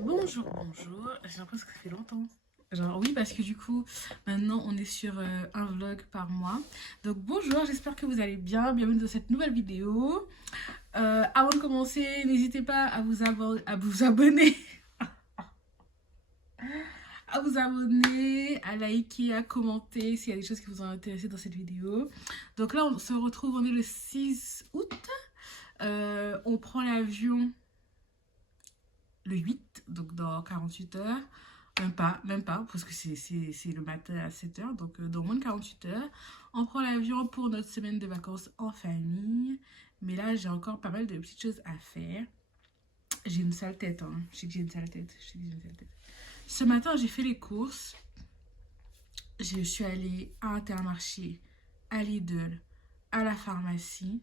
Bonjour, bonjour. J'ai l'impression que ça fait longtemps. Genre, oui, parce que du coup, maintenant, on est sur un vlog par mois. Donc, bonjour, j'espère que vous allez bien. Bienvenue dans cette nouvelle vidéo. Avant de commencer, n'hésitez pas à à vous abonner, à vous abonner, à liker, à commenter s'il y a des choses qui vous ont intéressé dans cette vidéo. Donc là, on se retrouve, on est le 6 août. On prend l'avion le 8, donc dans 48 heures. Même pas, parce que c'est le matin à 7 heures, donc dans moins de 48 heures. On prend l'avion pour notre semaine de vacances en famille. Mais là, j'ai encore pas mal de petites choses à faire. J'ai une sale tête, hein. Je sais que j'ai une sale tête. Je sais que j'ai une sale tête. Ce matin, j'ai fait les courses. Je suis allée à Intermarché, à Lidl, à la pharmacie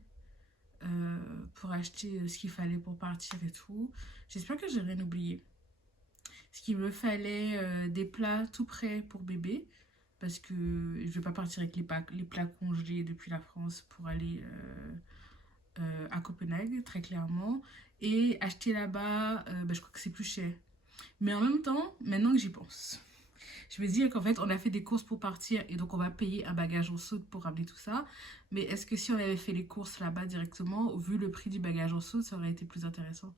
pour acheter ce qu'il fallait pour partir et tout. J'espère que j'ai rien oublié. Ce qu'il me fallait des plats tout prêts pour bébé. Parce que je vais pas partir avec les plats congelés depuis la France pour aller à Copenhague, très clairement. Et acheter là-bas, je crois que c'est plus cher. Mais en même temps, maintenant que j'y pense, je me dis qu'en fait, on a fait des courses pour partir et donc on va payer un bagage en saute pour ramener tout ça. Mais est-ce que si on avait fait les courses là-bas directement, vu le prix du bagage en saute, ça aurait été plus intéressant?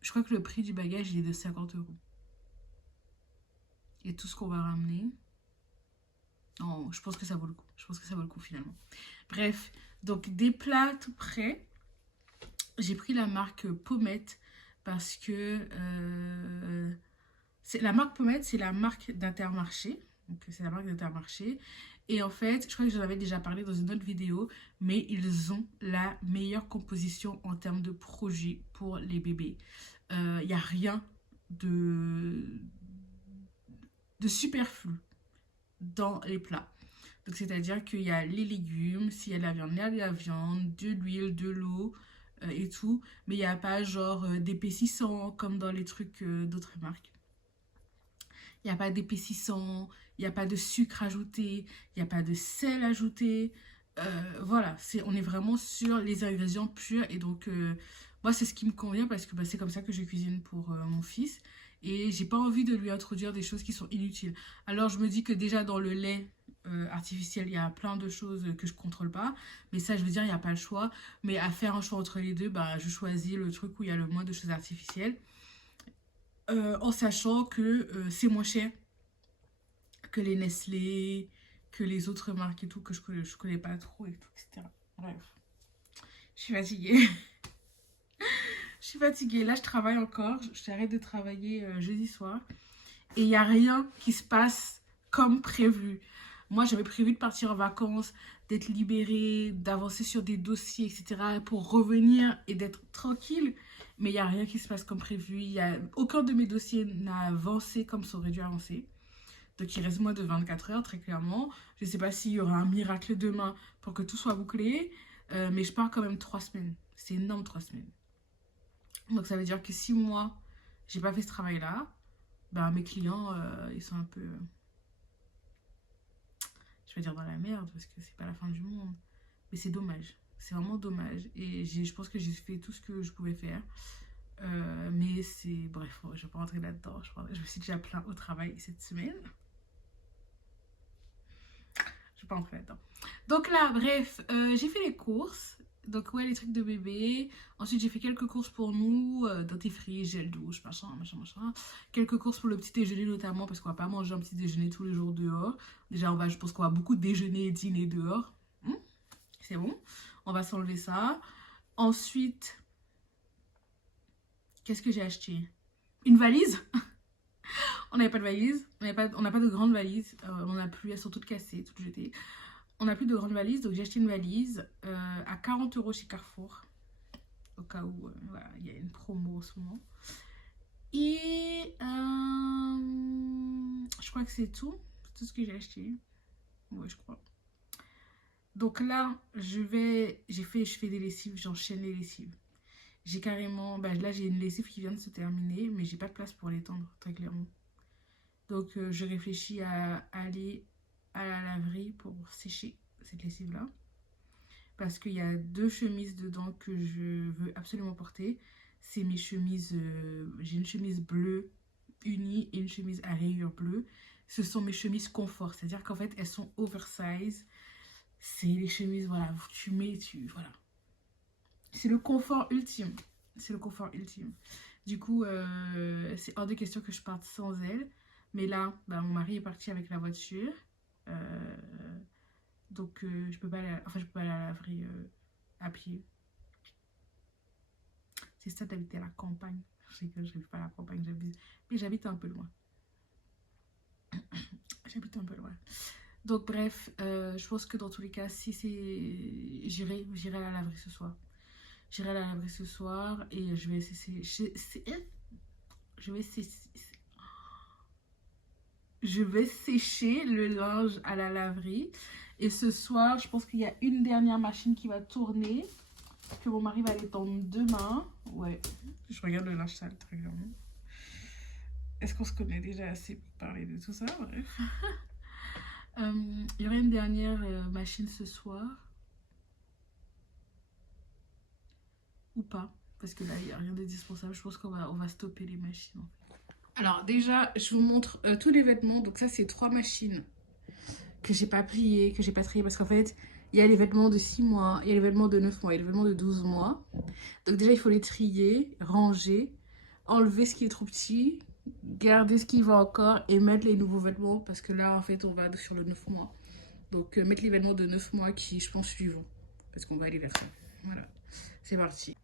Je crois que le prix du bagage, il est de 50 €. Et tout ce qu'on va ramener, non, je pense que ça vaut le coup. Je pense que ça vaut le coup finalement. Bref, donc des plats tout prêts. J'ai pris la marque Pommette parce que la marque Pommette, c'est la marque d'Intermarché. Donc c'est la marque d'Intermarché. Et en fait, je crois que j'en avais déjà parlé dans une autre vidéo, mais ils ont la meilleure composition en termes de produits pour les bébés. Il n'y a rien de, de superflu dans les plats. Donc, c'est-à-dire qu'il y a les légumes, s'il y a de la viande, il y a de la viande, de l'huile, de l'eau et tout. Mais il n'y a pas genre d'épaississant comme dans les trucs d'autres marques. Il n'y a pas d'épaississant, il n'y a pas de sucre ajouté, il n'y a pas de sel ajouté. Voilà, on est vraiment sur les ingrédients purs. Et donc, moi, c'est ce qui me convient parce que c'est comme ça que je cuisine pour mon fils. Et j'ai pas envie de lui introduire des choses qui sont inutiles. Alors, je me dis que déjà dans le lait artificiel, il y a plein de choses que je contrôle pas. Mais ça, je veux dire, il n'y a pas le choix. Mais à faire un choix entre les deux, bah, je choisis le truc où il y a le moins de choses artificielles. En sachant que c'est moins cher que les Nestlé, que les autres marques et tout, que je connais pas trop et tout, etc. Bref, je suis fatiguée. Je suis fatiguée. Là, je travaille encore. J'arrête de travailler jeudi soir. Et il n'y a rien qui se passe comme prévu. Moi, j'avais prévu de partir en vacances, d'être libérée, d'avancer sur des dossiers, etc. pour revenir et d'être tranquille. Mais il n'y a rien qui se passe comme prévu. Aucun de mes dossiers n'a avancé comme ça aurait dû avancer. Donc il reste moins de 24 heures, très clairement. Je ne sais pas s'il y aura un miracle demain pour que tout soit bouclé. Mais je pars quand même 3 semaines. C'est énorme, 3 semaines. Donc ça veut dire que si moi, j'ai pas fait ce travail-là, ben, mes clients, ils sont un peu, je vais dire, dans la merde parce que c'est pas la fin du monde. Mais c'est dommage. C'est vraiment dommage. Et je pense que j'ai fait tout ce que je pouvais faire. Mais c'est. Bref, je vais pas rentrer là-dedans. Je me suis déjà plaint au travail cette semaine. Je vais pas rentrer là-dedans. Donc là, bref, j'ai fait les courses. Donc ouais, les trucs de bébé. Ensuite, j'ai fait quelques courses pour nous, dentifrice, gel douche, machin, machin, machin. Quelques courses pour le petit déjeuner notamment, parce qu'on va pas manger un petit déjeuner tous les jours dehors. Déjà, je pense qu'on va beaucoup déjeuner et dîner dehors. C'est bon. On va s'enlever ça. Ensuite, qu'est-ce que j'ai acheté? Une valise. On n'avait pas de valise. On n'a pas de grande valise. On n'a plus, elles sont toutes cassées, toutes jetées. On n'a plus de grande valise, donc j'ai acheté une valise à 40 € chez Carrefour. Au cas où voilà, il y a une promo en ce moment. Et je crois que c'est tout. C'est tout ce que j'ai acheté. Ouais, je crois. Donc là, je fais des lessives, j'enchaîne les lessives. J'ai carrément, là j'ai une lessive qui vient de se terminer, mais j'ai pas de place pour l'étendre, très clairement. Donc je réfléchis à aller à la laverie pour sécher cette lessive-là. Parce qu'il y a 2 chemises dedans que je veux absolument porter. C'est mes chemises, j'ai une chemise bleue uni et une chemise à rayures bleues. Ce sont mes chemises confort, c'est-à-dire qu'en fait, elles sont oversize. C'est les chemises, voilà, tu mets, voilà. C'est le confort ultime. C'est le confort ultime. Du coup, c'est hors de question que je parte sans elles. Mais là, bah, mon mari est parti avec la voiture. Euh, donc, je peux pas aller je peux pas aller à la laverie à pied. C'est ça d'habiter à la campagne. Je sais que je n'habite pas à la campagne, mais j'habite un peu loin. J'habite un peu loin. Donc bref, je pense que dans tous les cas, si c'est... J'irai à la laverie ce soir. J'irai à la laverie ce soir et je vais je vais sécher le linge à la laverie. Et ce soir, je pense qu'il y a une dernière machine qui va tourner. Que mon mari va l'étendre demain. Ouais, je regarde le linge sale très clairement. Est-ce qu'on se connaît déjà assez pour parler de tout ça? Bref. Il y aura une dernière machine ce soir. Ou pas. Parce que là, il n'y a rien d'indispensable. Je pense qu'on va stopper les machines. Alors déjà, je vous montre tous les vêtements. Donc ça, c'est 3 machines que j'ai pas pliées, que j'ai pas triées. Parce qu'en fait, il y a les vêtements de 6 mois, il y a les vêtements de 9 mois, il y a les vêtements de 12 mois. Donc déjà, il faut les trier, ranger, enlever ce qui est trop petit, garder ce qui va encore et mettre les nouveaux vêtements. Parce que là, en fait, on va sur le 9 mois. Donc mettre les vêtements de 9 mois qui, je pense, suivront. Parce qu'on va aller vers ça. Voilà, c'est parti.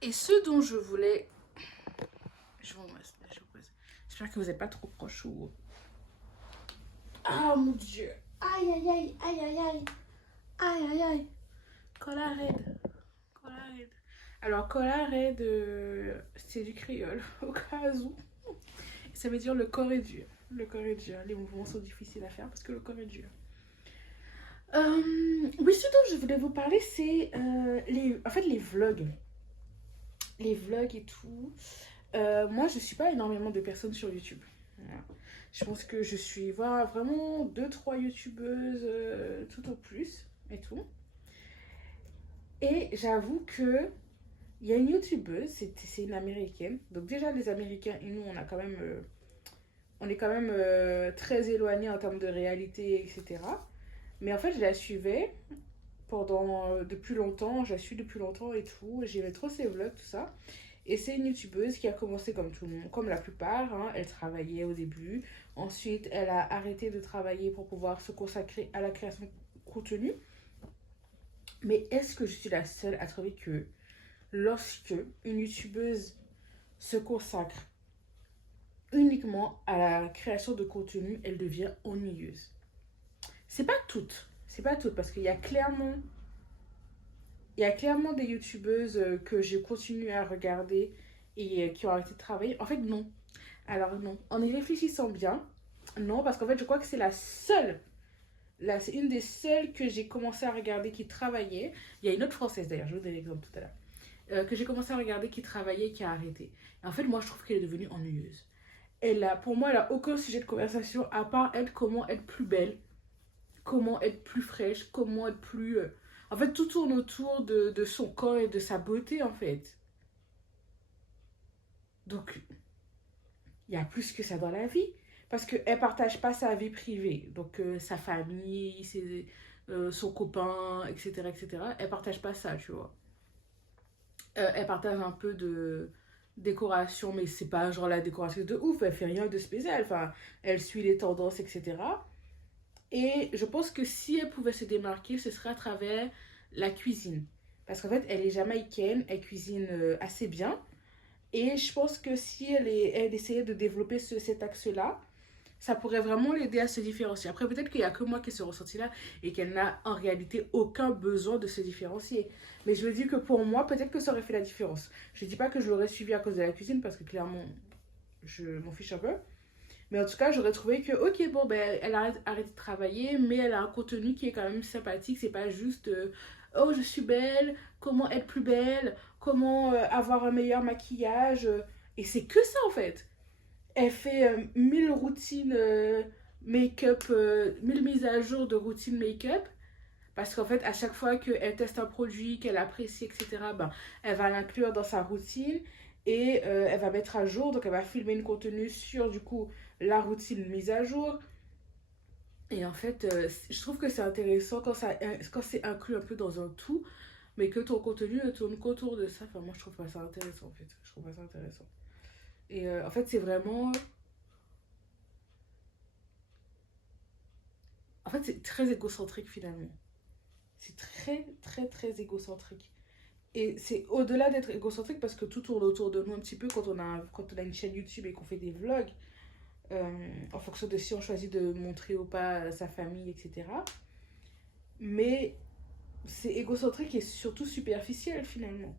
Et ce dont je voulais... Je vous pose. J'espère que vous n'êtes pas trop proche ou... Oh mon dieu. Aïe aïe aïe aïe aïe aïe. Aïe aïe aïe. Cola Red. Alors Cola Red, c'est du créole au cas où. Ça veut dire le corps est dur. Le corps est dur. Les mouvements sont difficiles à faire parce que le corps est dur. Oui, ce dont je voulais vous parler, c'est les vlogs. Les vlogs et tout. Moi, je suis pas énormément de personnes sur YouTube. Voilà. Je pense que je suis vraiment 2-3 youtubeuses tout au plus et tout. Et j'avoue que il y a une youtubeuse, c'est une américaine. Donc déjà les Américains et nous, on est quand même très éloignés en termes de réalité, etc. Mais en fait, je la suivais depuis longtemps. Je la suis depuis longtemps et tout. J'aimais trop ses vlogs, tout ça. Et c'est une youtubeuse qui a commencé comme tout le monde, comme la plupart. Hein. Elle travaillait au début. Ensuite, elle a arrêté de travailler pour pouvoir se consacrer à la création de contenu. Mais est-ce que je suis la seule à trouver que lorsque une youtubeuse se consacre uniquement à la création de contenu, elle devient ennuyeuse? C'est pas toutes. Parce qu'il y a clairement des youtubeuses que j'ai continué à regarder et qui ont arrêté de travailler. En fait, non. Alors non. En y réfléchissant bien, non, parce qu'en fait, je crois que c'est la seule. Là, c'est une des seules que j'ai commencé à regarder qui travaillait. Il y a une autre française d'ailleurs, je vous donne l'exemple tout à l'heure. Que j'ai commencé à regarder qui travaillait et qui a arrêté. Et en fait, moi, je trouve qu'elle est devenue ennuyeuse. Pour moi, elle n'a aucun sujet de conversation à part comment être plus belle, comment être plus fraîche, comment être plus... En fait, tout tourne autour de son corps et de sa beauté, en fait. Donc, il y a plus que ça dans la vie. Parce qu'elle ne partage pas sa vie privée. Donc, sa famille, son copain, etc., etc. Elle ne partage pas ça, tu vois. Elle partage un peu de décoration, mais c'est pas genre la décoration de ouf. Elle fait rien de spécial. Enfin, elle suit les tendances, etc. Et je pense que si elle pouvait se démarquer, ce serait à travers la cuisine. Parce qu'en fait, elle est jamaïcaine, elle cuisine assez bien. Et je pense que si elle essayait de développer cet axe-là, ça pourrait vraiment l'aider à se différencier. Après, peut-être qu'il n'y a que moi qui ai ce ressenti-là et qu'elle n'a en réalité aucun besoin de se différencier. Mais je me dis que pour moi, peut-être que ça aurait fait la différence. Je ne dis pas que je l'aurais suivi à cause de la cuisine parce que clairement, je m'en fiche un peu. Mais en tout cas, j'aurais trouvé que, ok, bon, ben, elle a arrêté de travailler, mais elle a un contenu qui est quand même sympathique. C'est pas juste, oh, je suis belle, comment être plus belle, comment avoir un meilleur maquillage. Et c'est que ça, en fait. Elle fait 1000 routines make-up, 1000 mises à jour de routines make-up. Parce qu'en fait, à chaque fois qu'elle teste un produit, qu'elle apprécie, etc., ben, elle va l'inclure dans sa routine. Et elle va mettre à jour, donc elle va filmer une contenu sur du coup la routine mise à jour. Et en fait, je trouve que c'est intéressant quand c'est inclus un peu dans un tout, mais que ton contenu tourne qu'autour de ça. Enfin, moi, je trouve pas ça intéressant, en fait. Je trouve pas ça intéressant. Et en fait, c'est vraiment... En fait, c'est très égocentrique, finalement. C'est très, très, très égocentrique. Et c'est au-delà d'être égocentrique parce que tout tourne autour de nous un petit peu quand on a une chaîne YouTube et qu'on fait des vlogs, en fonction de si on choisit de montrer ou pas sa famille, etc. Mais c'est égocentrique et surtout superficiel finalement.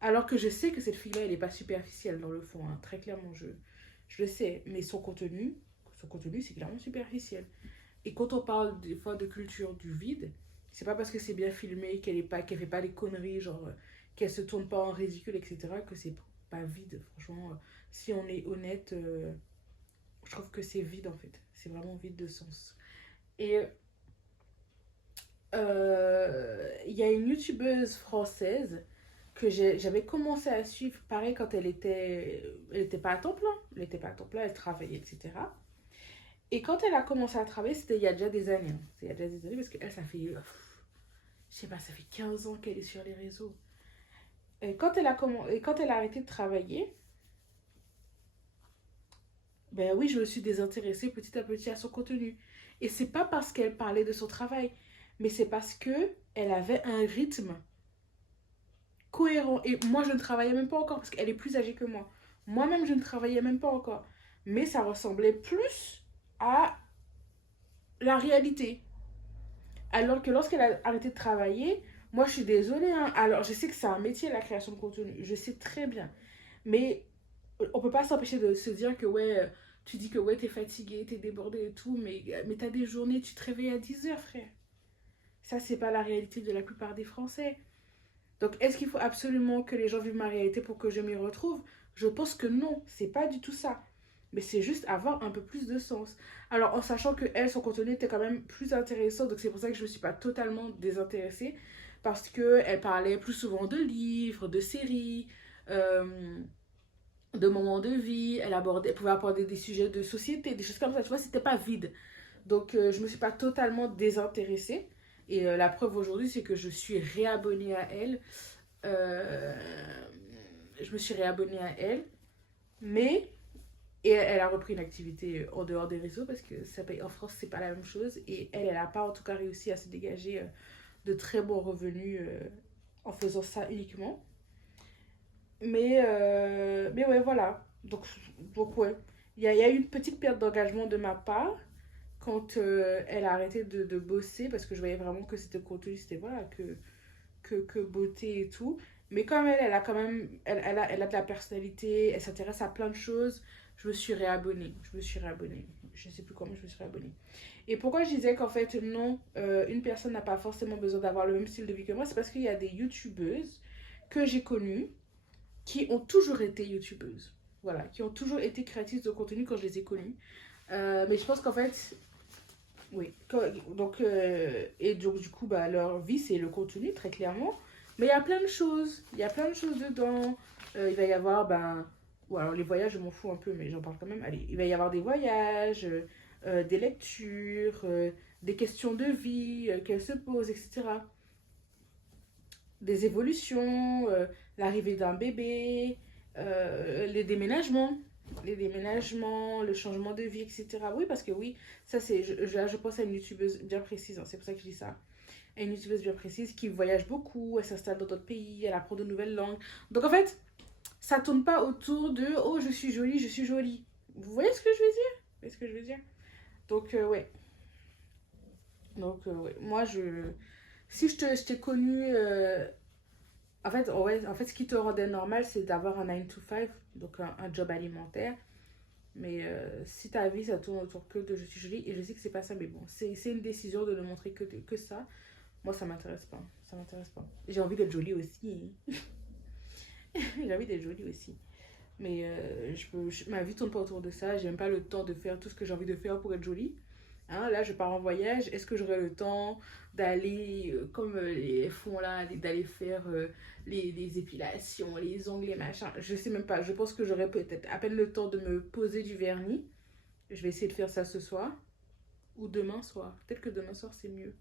Alors que je sais que cette fille-là, elle n'est pas superficielle dans le fond, hein. Très clairement, je le sais. Mais son contenu, c'est clairement superficiel. Et quand on parle des fois de culture du vide, c'est pas parce que c'est bien filmé qu'elle fait pas des conneries, genre qu'elle se tourne pas en ridicule, etc., que c'est pas vide. Franchement, si on est honnête, je trouve que c'est vide en fait. C'est vraiment vide de sens. Et il y a une youtubeuse française que j'avais commencé à suivre, pareil, quand elle était pas à temps plein. Elle était pas à temps plein, elle travaillait, etc. Et quand elle a commencé à travailler, c'était il y a déjà des années, hein. C'est il y a déjà des années parce qu'elle, ça fait, je sais pas, ça fait 15 ans qu'elle est sur les réseaux. Et quand elle a arrêté de travailler, ben oui, je me suis désintéressée petit à petit à son contenu. Et c'est pas parce qu'elle parlait de son travail, mais c'est parce que elle avait un rythme cohérent. Et moi, je ne travaillais même pas encore parce qu'elle est plus âgée que moi. Moi-même, je ne travaillais même pas encore. Mais ça ressemblait plus à la réalité. Alors que lorsqu'elle a arrêté de travailler, moi, je suis désolée, hein. Alors, je sais que c'est un métier, la création de contenu. Je sais très bien. Mais on peut pas s'empêcher de se dire que, ouais, tu dis que, ouais, t'es fatigué, t'es débordé et tout, mais t'as des journées, tu te réveilles à 10 heures, frère. Ça, c'est pas la réalité de la plupart des Français. Donc, est-ce qu'il faut absolument que les gens vivent ma réalité pour que je m'y retrouve? Je pense que non, c'est pas du tout ça. Mais c'est juste avoir un peu plus de sens. Alors, en sachant que elle, son contenu était quand même plus intéressant, donc c'est pour ça que je ne me suis pas totalement désintéressée, parce qu'elle parlait plus souvent de livres, de séries, euh, de moments de vie, elle pouvait aborder des sujets de société, des choses comme ça, tu vois, c'était pas vide. Donc, je me suis pas totalement désintéressée. Et la preuve aujourd'hui, c'est que je suis réabonnée à elle. Euh, je me suis réabonnée à elle. Mais, et elle a repris une activité en dehors des réseaux parce que ça paye, en France, c'est pas la même chose. Et elle n'a pas en tout cas réussi à se dégager de très bons revenus en faisant ça uniquement. Mais ouais, voilà. Donc ouais, il y a eu une petite perte d'engagement de ma part quand elle a arrêté de bosser parce que je voyais vraiment que c'était contenu, c'était voilà, que beauté et tout. Mais comme elle a quand même, elle a de la personnalité, elle s'intéresse à plein de choses, je me suis réabonnée. Je me suis réabonnée. Je sais plus comment je me suis réabonnée. Et pourquoi je disais qu'en fait, non, une personne n'a pas forcément besoin d'avoir le même style de vie que moi, c'est parce qu'il y a des youtubeuses que j'ai connues qui ont toujours été youtubeuses. Voilà, qui ont toujours été créatrices de contenu quand je les ai connues. Mais je pense qu'en fait, oui. Et donc, du coup, bah, leur vie, c'est le contenu, très clairement. Mais il y a plein de choses. Il y a plein de choses dedans. Il va y avoir, ben... Ou alors, les voyages, je m'en fous un peu, mais j'en parle quand même. Allez, il va y avoir des voyages, des lectures, des questions de vie qu'elles se posent, etc. Des évolutions, l'arrivée d'un bébé, les déménagements. Les déménagements, le changement de vie, etc. Oui, parce que oui, ça c'est. Je pense à une youtubeuse bien précise, hein, c'est pour ça que je dis ça. À une youtubeuse bien précise qui voyage beaucoup, elle s'installe dans d'autres pays, elle apprend de nouvelles langues. Donc en fait, ça tourne pas autour de oh, je suis jolie, je suis jolie. Vous voyez ce que je veux dire? Vous voyez ce que je veux dire? Donc, ouais. Donc, ouais. Moi, je. Si je t'ai connu en fait, ouais, en fait, ce qui te rendait normal, c'est d'avoir un 9 to 5, donc un job alimentaire. Mais si ta vie, ça tourne autour que de je suis jolie, et je sais que c'est pas ça, mais bon, c'est une décision de ne montrer que ça. Moi, ça m'intéresse pas. Ça m'intéresse pas. J'ai envie d'être jolie aussi, hein. J'ai envie d'être jolie aussi. Mais ma vie tourne pas autour de ça. J'ai même pas le temps de faire tout ce que j'ai envie de faire pour être jolie. Hein, là, je pars en voyage. Est-ce que j'aurai le temps d'aller, comme les font là, d'aller faire les épilations, les ongles, les machins? Je sais même pas. Je pense que j'aurai peut-être à peine le temps de me poser du vernis. Je vais essayer de faire ça ce soir. Ou demain soir. Peut-être que demain soir, c'est mieux.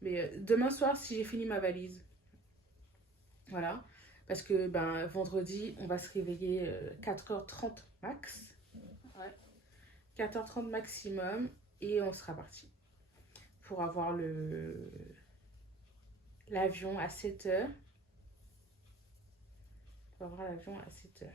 Mais demain soir, si j'ai fini ma valise. Voilà. Parce que ben, vendredi, on va se réveiller 4h30 max. Ouais. 4h30 maximum. Et on sera parti pour avoir l'avion à 7h. Pour avoir l'avion à 7h.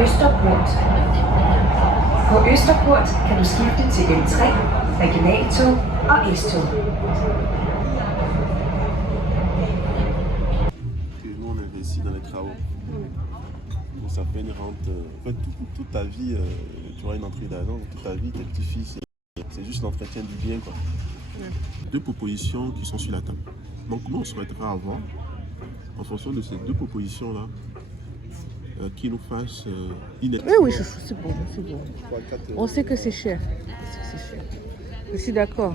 Østerport. På Østerport kan du skifte til M3, regionaltog og S-tog. Nous on investit dans les travaux. Donc ça fait une rente. En fait, toute ta vie, tu auras une entrée d'argent. Toute ta vie, tes petits-fils, c'est juste l'entretien du bien, quoi. Deux propositions qui sont sur la table. Donc nous on souhaitera avoir, en fonction de ces deux propositions-là, qui nous fasse une... Oui, oui, c'est bon, c'est bon. On sait que c'est cher. Je suis d'accord.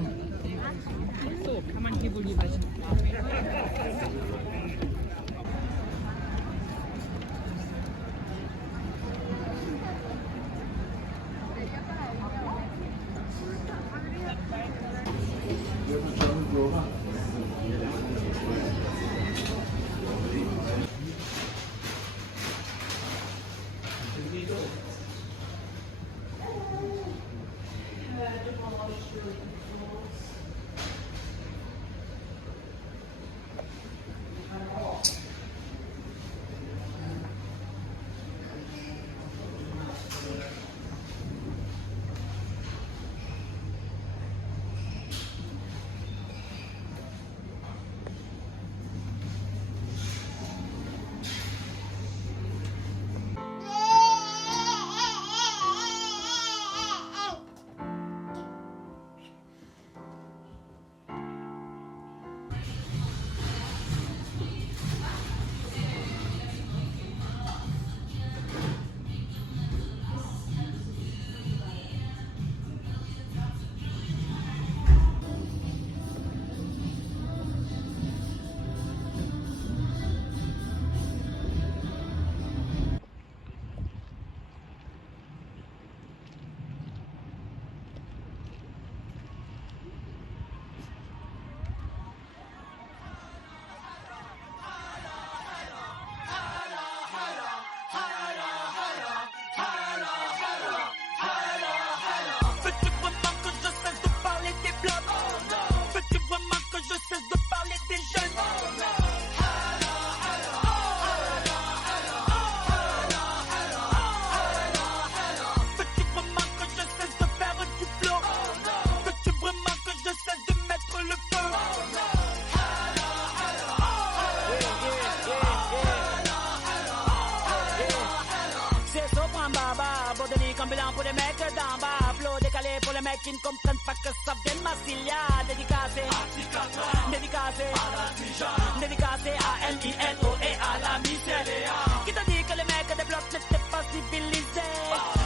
qui ne comprennent pas que ça vient de Massilia. Dédicacé à la Tija, dédicacé à MINO et à la Micheléa. Qui t'a dit que les mecs des blocs n'étaient pas civilisés?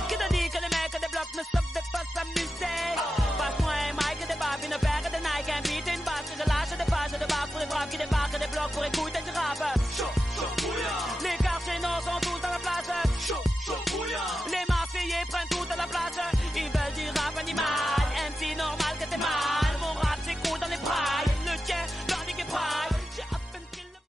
Qui t'a dit que les mecs des blocs ne savaient pas s'amuser? Passe-moi un mic et des babes, une paire et des Nike, invite une basse, je lâche des pages de barres pour les braves qui débarquent des blocs pour écouter du rap. Les quartiers nord sont tous dans la place. Les Marseillais prennent toute la place. Ils veulent du rap animal, MC normal que t'es mal.